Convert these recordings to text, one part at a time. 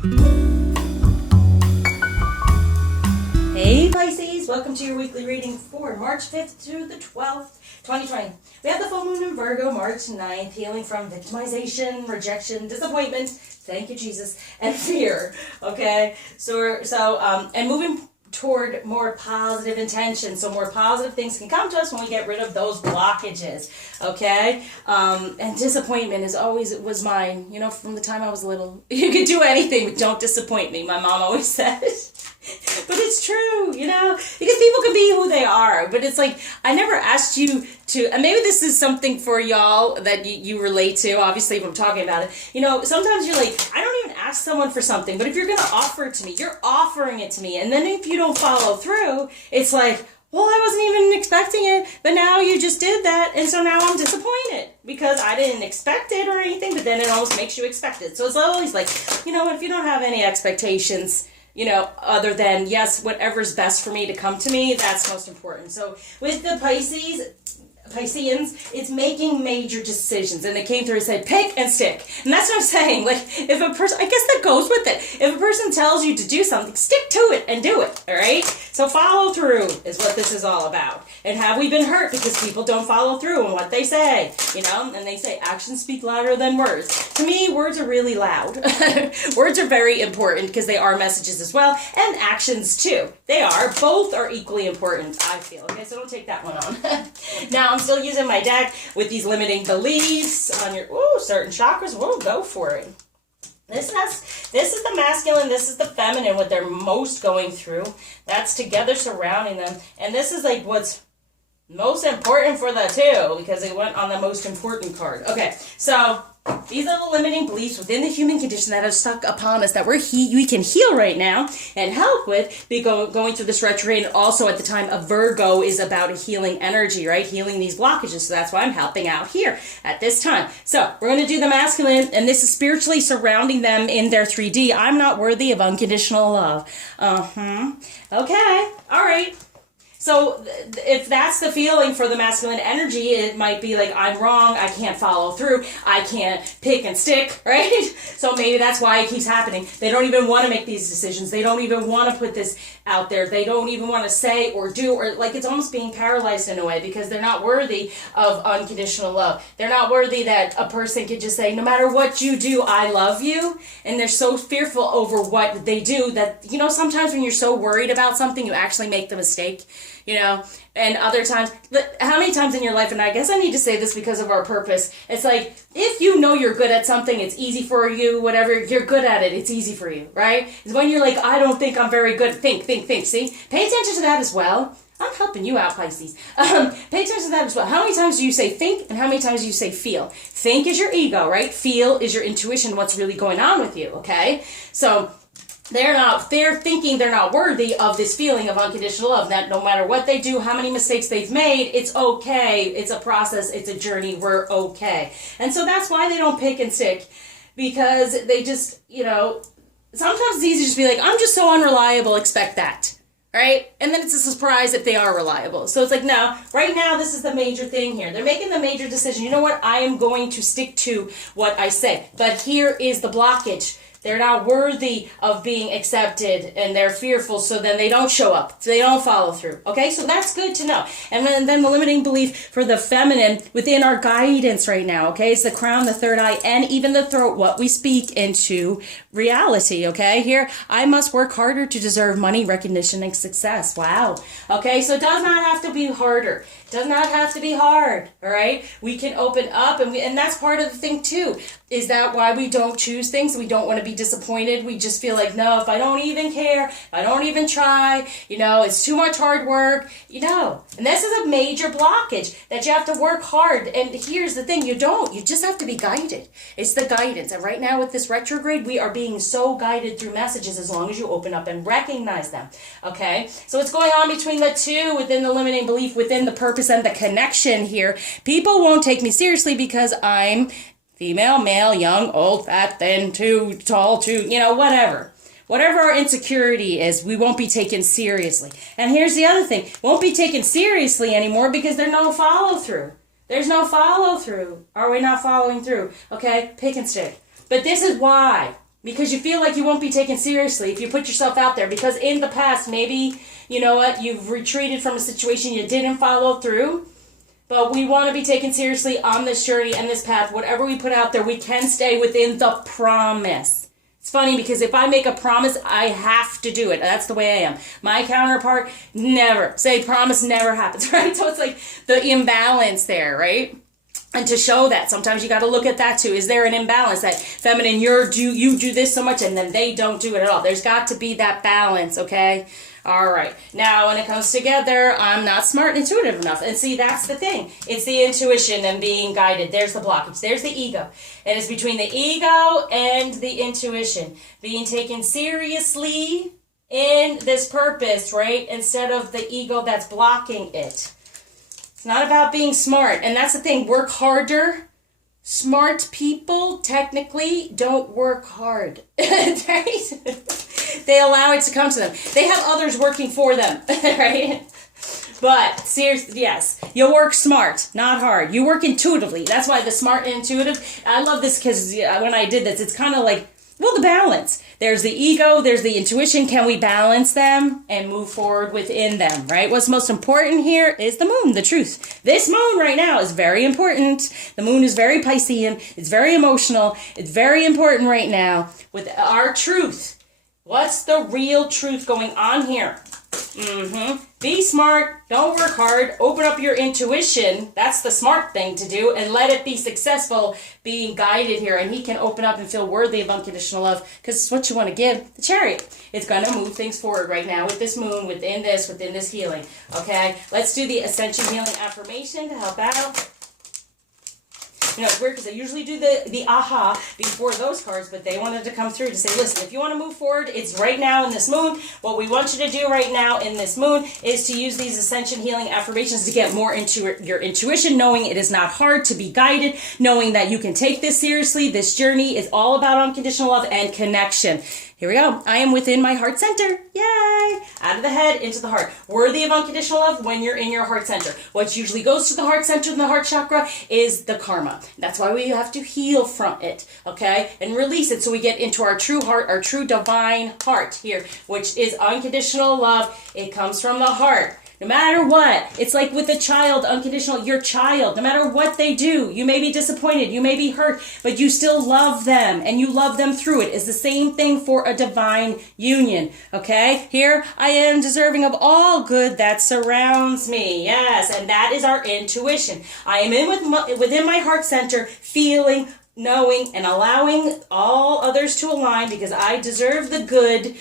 Hey Pisces, welcome to your weekly reading for March 5th through the 12th, 2020. We have the full moon in Virgo, March 9th, healing from victimization, rejection, disappointment, thank you Jesus, and fear, okay? And moving toward more positive intention, so more positive things can come to us when we get rid of those blockages, okay? And disappointment was mine, you know, from the time I was little. You could do anything, but don't disappoint me, my mom always said. But it's true, you know, because people can be who they are, but it's like, I never asked you to, and maybe this is something for y'all that you relate to, obviously, if I'm talking about it. You know, sometimes you're like, I don't even ask someone for something, but if you're going to offer it to me, you're offering it to me, and then if you don't follow through, it's like, well, I wasn't even expecting it, but now you just did that, and so now I'm disappointed because I didn't expect it or anything, but then it almost makes you expect it. So it's always like, you know, if you don't have any expectations, you know, other than, yes, whatever's best for me to come to me, that's most important. So with the Pisceans, it's making major decisions. And it came through and said, pick and stick. And that's what I'm saying. Like, if a person, I guess that goes with it. If a person tells you to do something, stick to it and do it, all right? So follow through is what this is all about. And have we been hurt because people don't follow through on what they say, you know? And they say actions speak louder than words. To me, words are really loud. Words are very important because they are messages as well. And actions too. They are. Both are equally important, I feel. Okay, so don't take that one on. Now, I'm still using my deck with these limiting beliefs on your certain chakras. We'll go for it. This is the masculine, this is the feminine, what they're most going through. That's together surrounding them. And this is like what's most important for the two, because it went on the most important card. Okay, so these are the limiting beliefs within the human condition that have stuck upon us that we can heal right now and help with going through this retrograde. And also at the time of Virgo is about a healing energy, right? Healing these blockages. So that's why I'm helping out here at this time. So we're going to do the masculine, and this is spiritually surrounding them in their 3D. I'm not worthy of unconditional love. Okay. All right. So if that's the feeling for the masculine energy, it might be like, I'm wrong, I can't follow through, I can't pick and stick, right? So maybe that's why it keeps happening. They don't even want to make these decisions. They don't even want to put this out there. They don't even want to say or do, or like it's almost being paralyzed in a way because they're not worthy of unconditional love. They're not worthy that a person could just say, no matter what you do, I love you. And they're so fearful over what they do that, you know, sometimes when you're so worried about something, you actually make the mistake. You know, and other times, how many times in your life, and I guess I need to say this because of our purpose, it's like, if you know you're good at something, it's easy for you, whatever, you're good at it, it's easy for you, right? It's when you're like, I don't think I'm very good, think, see? Pay attention to that as well. I'm helping you out, Pisces. Pay attention to that as well. How many times do you say think, and how many times do you say feel? Think is your ego, right? Feel is your intuition, what's really going on with you, okay? So they're thinking they're not worthy of this feeling of unconditional love, that no matter what they do, how many mistakes they've made, it's okay. It's a process. It's a journey. We're okay. And so that's why they don't pick and stick, because they just, you know, sometimes it's easy to just be like, I'm just so unreliable, expect that. Right? And then it's a surprise if they are reliable. So it's like, no, right now this is the major thing here. They're making the major decision. You know what? I am going to stick to what I say. But here is the blockage. They're not worthy of being accepted, and they're fearful, so then they don't show up. They don't follow through. Okay, so that's good to know. And then the limiting belief for the feminine within our guidance right now, okay, it's the crown, the third eye, and even the throat, what we speak into reality, okay? Here, I must work harder to deserve money, recognition, and success. Wow. Okay, so it does not have to be harder. It does not have to be hard, all right? We can open up, and that's part of the thing, too. Is that why we don't choose things? We don't want to be disappointed. We just feel like, no, if I don't even care, if I don't even try, you know, it's too much hard work, you know. And this is a major blockage that you have to work hard. And here's the thing, you just have to be guided. It's the guidance. And right now with this retrograde, we are being so guided through messages as long as you open up and recognize them, okay? So what's going on between the two, within the limiting belief, within the purpose and the connection here? People won't take me seriously because I'm female, male, young, old, fat, thin, too tall, too, you know, whatever. Whatever our insecurity is, we won't be taken seriously. And here's the other thing. Won't be taken seriously anymore because there's no follow through. There's no follow through. Are we not following through? Okay, pick and stick. But this is why. because you feel like you won't be taken seriously if you put yourself out there. Because in the past, maybe, you know what, you've retreated from a situation, you didn't follow through. But we want to be taken seriously on this journey and this path. Whatever we put out there, we can stay within the promise. It's funny because if I make a promise, I have to do it. That's the way I am. My counterpart, never. Say promise never happens, right? So it's like the imbalance there, right? And to show that, sometimes you got to look at that too. Is there an imbalance that feminine, you do this so much and then they don't do it at all? There's got to be that balance, okay? All right. Now, when it comes together, I'm not smart and intuitive enough. And see, that's the thing. It's the intuition and being guided. There's the blockage. There's the ego. And it's between the ego and the intuition. Being taken seriously in this purpose, right? Instead of the ego that's blocking it. It's not about being smart. And that's the thing. Work harder. Smart people technically don't work hard. Right? They allow it to come to them. They have others working for them. Right? But seriously, yes, you work smart, not hard. You work intuitively. That's why the smart and intuitive, I love this because when I did this, it's kind of like, well, the balance. There's the ego, there's the intuition. Can we balance them and move forward within them, right? What's most important here is the moon, the truth. This moon right now is very important. The moon is very Piscean. It's very emotional. It's very important right now with our truth. What's the real truth going on here? Be smart. Don't work hard. Open up your intuition. That's the smart thing to do. And let it be successful being guided here. And he can open up and feel worthy of unconditional love. Because it's what you want to give. The Chariot. It's going to move things forward right now with this moon, within this healing. Okay? Let's do the Ascension Healing Affirmation to help out. You know, it's weird because I usually do the aha before those cards, but they wanted to come through to say, listen, if you want to move forward, it's right now in this moon. What we want you to do right now in this moon is to use these Ascension Healing Affirmations to get more into your intuition, knowing it is not hard to be guided, knowing that you can take this seriously. This journey is all about unconditional love and connection. Here we go. I am within my heart center. Yay! Out of the head, into the heart. Worthy of unconditional love when you're in your heart center. What usually goes to the heart center and the heart chakra is the karma. That's why we have to heal from it, okay? And release it so we get into our true heart, our true divine heart here, which is unconditional love. It comes from the heart. No matter what, it's like with a child, unconditional, your child, no matter what they do, you may be disappointed, you may be hurt, but you still love them and you love them through it. It's the same thing for a divine union, okay? Here, I am deserving of all good that surrounds me. Yes, and that is our intuition. I am within my heart center, feeling, knowing, and allowing all others to align because I deserve the good,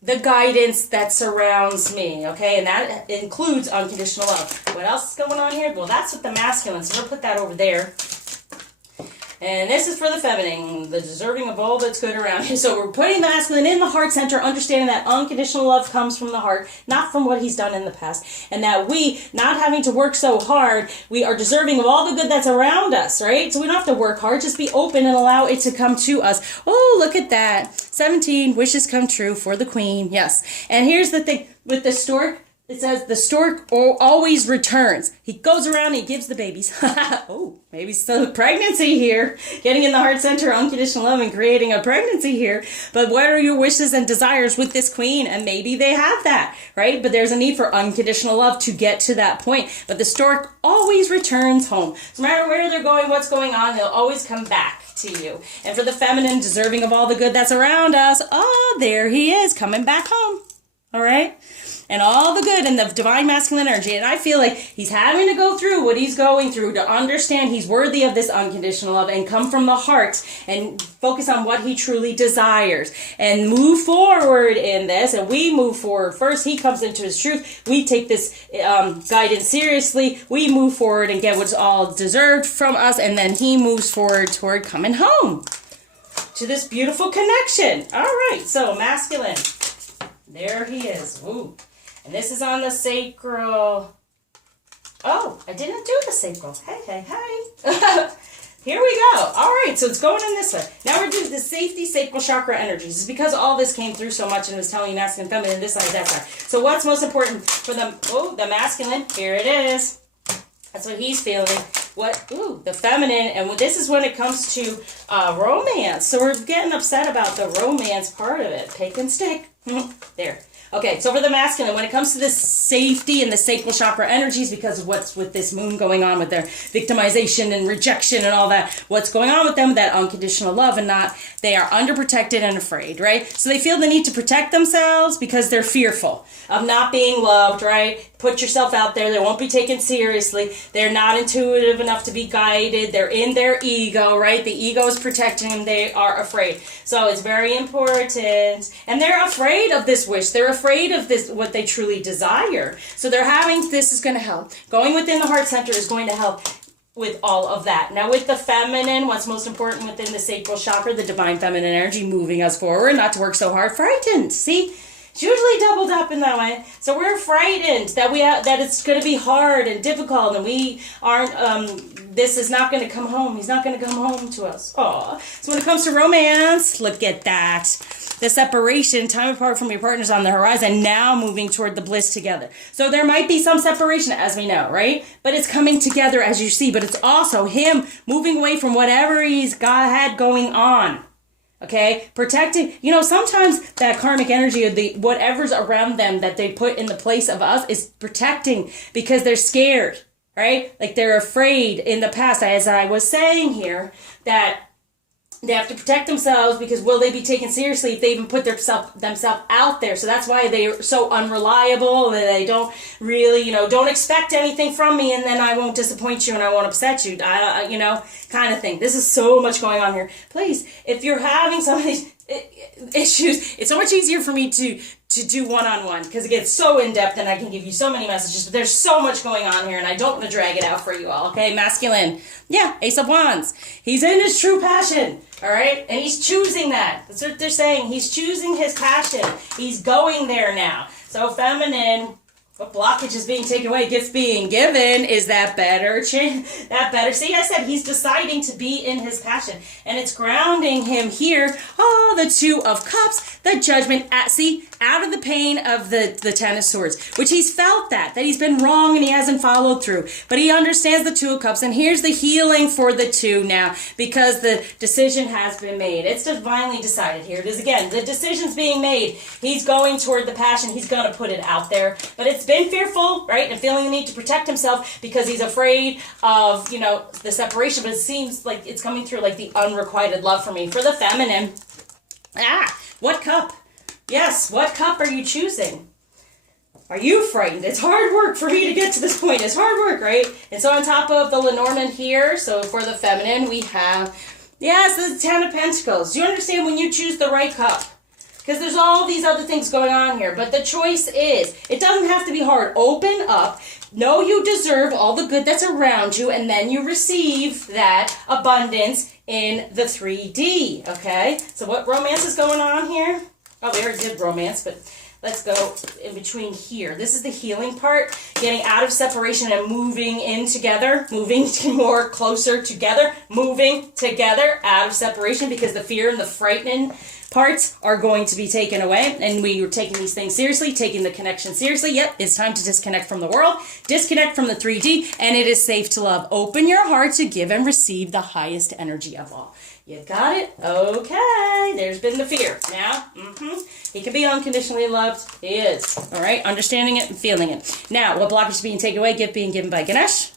the guidance that surrounds me, okay? And that includes unconditional love. What else is going on here? Well, that's with the masculine, so we'll put that over there. And this is for the feminine, the deserving of all that's good around you. So we're putting the masculine in the heart center, understanding that unconditional love comes from the heart, not from what he's done in the past. And that we, not having to work so hard, we are deserving of all the good that's around us, right? So we don't have to work hard, just be open and allow it to come to us. Oh, look at that. 17 wishes come true for the queen. Yes. And here's the thing with the stork. It says the stork always returns. He goes around and he gives the babies. Oh, maybe some pregnancy here. Getting in the heart center, unconditional love, and creating a pregnancy here. But what are your wishes and desires with this queen? And maybe they have that, right? But there's a need for unconditional love to get to that point. But the stork always returns home. So no matter where they're going, what's going on, they'll always come back to you. And for the feminine, deserving of all the good that's around us, oh, there he is, coming back home. All right? And all the good and the divine masculine energy. And I feel like he's having to go through what he's going through to understand he's worthy of this unconditional love and come from the heart and focus on what he truly desires and move forward in this. And we move forward first. He comes into his truth. We take this guidance seriously. We move forward and get what's all deserved from us. And then he moves forward toward coming home to this beautiful connection. All right. So masculine. There he is. Ooh. And this is on the sacral. Oh, I didn't do the sacral. Hey. Here we go. All right, so it's going in this way. Now we're doing the safety sacral chakra energies. It's because all this came through so much and was telling you masculine, feminine, this side, that side. So what's most important for the masculine? Here it is. That's what he's feeling. the feminine, and this is when it comes to romance. So we're getting upset about the romance part of it. Pick and stick. There. Okay, so for the masculine, when it comes to this safety and the sacral chakra energies, because of what's with this moon going on with their victimization and rejection and all that, what's going on with them, that unconditional love and not, they are underprotected and afraid, right? So they feel the need to protect themselves because they're fearful of not being loved, right? Put yourself out there. They won't be taken seriously. They're not intuitive enough to be guided. They're in their ego, right? The ego is protecting them. They are afraid. So it's very important. And they're afraid of this wish. They're afraid of this, what they truly desire. So they're having, this is going to help. Going within the heart center is going to help with all of that. Now with the feminine, what's most important within the sacral chakra, the divine feminine energy moving us forward, not to work so hard, frightened. See? It's usually doubled up in that way. So we're frightened that that it's going to be hard and difficult, and we aren't, this is not going to come home. He's not going to come home to us. Aw. So when it comes to romance, look at that. The separation, time apart from your partners on the horizon, now moving toward the bliss together. So there might be some separation, as we know, right? But it's coming together, as you see. But it's also him moving away from whatever had going on. Okay, protecting, sometimes that karmic energy of the whatever's around them that they put in the place of us is protecting because they're scared, right? Like they're afraid in the past, as I was saying here, that they have to protect themselves because will they be taken seriously if they even put themselves out there? So that's why they're so unreliable, that they don't really, don't expect anything from me, and then I won't disappoint you and I won't upset you, kind of thing. This is so much going on here. Please, if you're having some of these issues, it's so much easier for me to do one-on-one because it gets so in-depth and I can give you so many messages, but there's so much going on here and I don't want to drag it out for you all. Okay, masculine, Ace of Wands, he's in his true passion, all right, and he's choosing that. That's what they're saying. He's choosing his passion. He's going there now. So feminine, what blockage is being taken away, gifts being given, is that better? See, I said he's deciding to be in his passion. And it's grounding him here. Oh, the Two of Cups, the Judgment. Out of the pain of the Ten of Swords, which he's felt that he's been wrong and he hasn't followed through. But he understands the Two of Cups. And here's the healing for the two now, because the decision has been made. It's divinely decided. Here it is again. The decision's being made. He's going toward the passion. He's going to put it out there. But it's been fearful, right? And feeling the need to protect himself because he's afraid of, the separation. But it seems like it's coming through like the unrequited love for me. For the feminine, what cup? Yes, what cup are you choosing? Are you frightened? It's hard work for me to get to this point. It's hard work, right? And so on top of the Lenormand here, so for the feminine, we have, the Ten of Pentacles. Do you understand when you choose the right cup? Because there's all these other things going on here. But the choice is, it doesn't have to be hard. Open up. Know you deserve all the good that's around you. And then you receive that abundance in the 3D. Okay? So what romance is going on here? Oh, we already did romance, but let's go in between here. This is the healing part. Getting out of separation and moving in together. Moving more closer together. Moving together out of separation because the fear and the frightening parts are going to be taken away, and we are taking these things seriously, taking the connection seriously. Yep, it's time to disconnect from the world, disconnect from the 3D, and it is safe to love. Open your heart to give and receive the highest energy of all. You got it? Okay, there's been the fear. Now, he can be unconditionally loved. He is. All right, understanding it and feeling it. Now, what blockage is being taken away? Gift being given by Ganesh.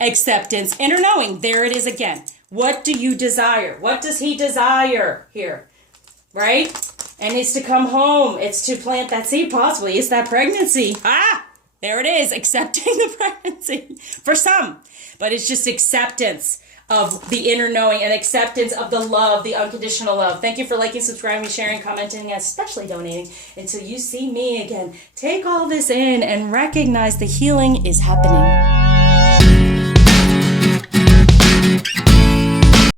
Acceptance, inner knowing. There it is again. What do you desire? What does he desire here? Right? And it's to come home. It's to plant that seed, possibly. It's that pregnancy. There it is. Accepting the pregnancy. For some. But it's just acceptance of the inner knowing and acceptance of the love, the unconditional love. Thank you for liking, subscribing, sharing, commenting, and especially donating. Until you see me again, take all this in and recognize the healing is happening.